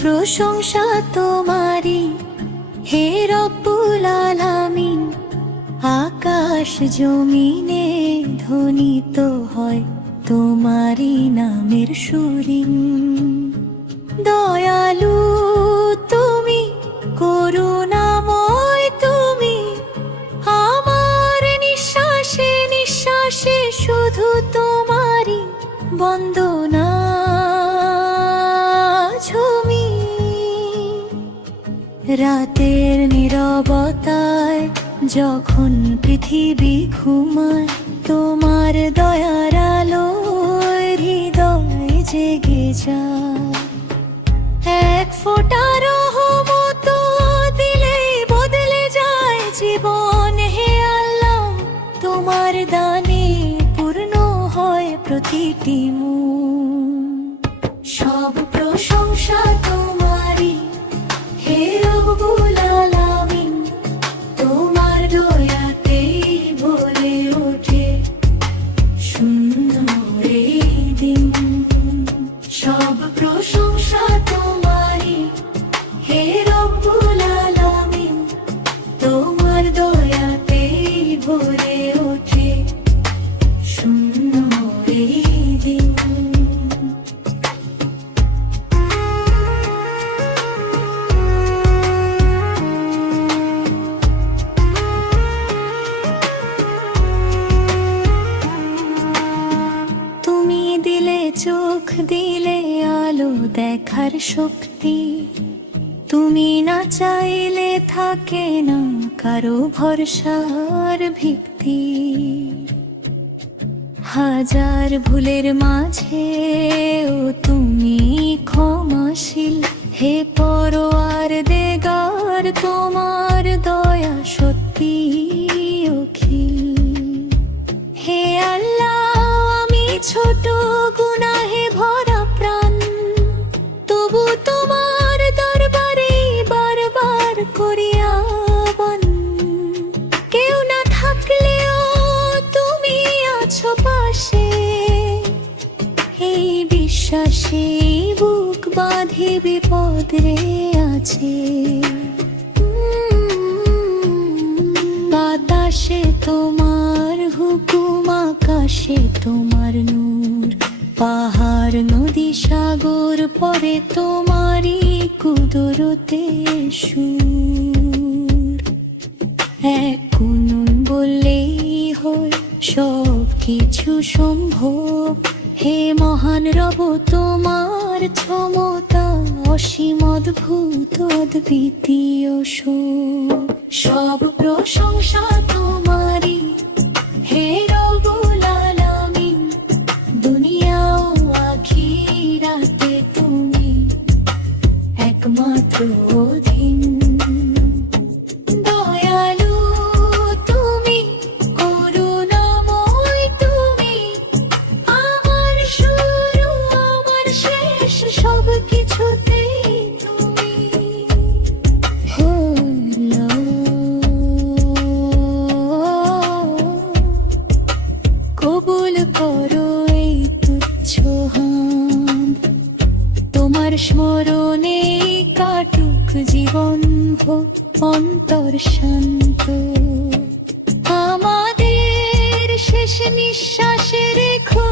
প্রশংসা তোমারই, হে রব্বুল আলামিন। আকাশ জমিনে ধ্বনিত হয় তোমারই নামের সুরিন। দয়ালু তুমি, করুণাময় তুমি, আমার নিঃশ্বাসে নিঃশ্বাসে শুধু তোমারই বন্দনা ঝুমি। রাতের নীরবতায় যখন পৃথিবী ঘুমায়, তোমার দয়ার আলোয় হৃদয় জেগে যায়। এক ফোঁটা রহমত দিলে বদলে যায় জীবন। হে আল্লাহ, তোমার দানে পূর্ণ হয় প্রতিটি মন। সব প্রশংসা তোমারই, হে রব্বুল আলামিন। তোমার দয়াতেই ভরে ওঠে সুন্দর এই দিন। সব প্রশংসা তোমারই, হে রব্বুল আলামিন। তোমার দয়াতেই ভরে ওঠে সুন্দর এই দিন। তুমি দিলে চোখ, দিলে আলো দেখার শক্তি। তুমি না চাইলে থাকে না কারো ভরসার ভিত্তি। হাজার ভুলের মাঝেও তুমি ক্ষমাশীল, হে পরওয়ার দেগার। তোমার দয়া সত্যি অখিল। হে আল্লাহ, আমি ছোট গুনাহে ভরা প্রাণ, তবু তোমার দরবারে বারবার করি আহ্বান। কেউ না থাকলেও তুমি আছো পাশে, এই বিশ্বাসে বুক বাঁধে বিপদ রে আছে। বাতাসে তোমার হুকুম, আকাশে তোমার নূর। পাহাড় নদী সাগর পরে তোমারই কুদরতে সুর। এক গুণন বললেই হয় সব কিছু সম্ভব। হে মহান রব, তোমার ক্ষমতা অসীম, অদ্ভুত, অদ্বিতীয়। সব প্রশংসা তোমারই, হে রব্বুল আলামিন। দুনিয়া ও আখিরাতে তুমি একমাত্র অধীন। দয়ালু তুমি, করুণাময় তুমি, আমার শুরু আমার শেষ সব কিছুতেই তুমি। কবুল করো এই তুচ্ছ হাম, তোমার স্মরণে কাটুক জীবন, হোক অন্তর শান্ত। আমাদের শেষ নিঃশ্বাসে রেখো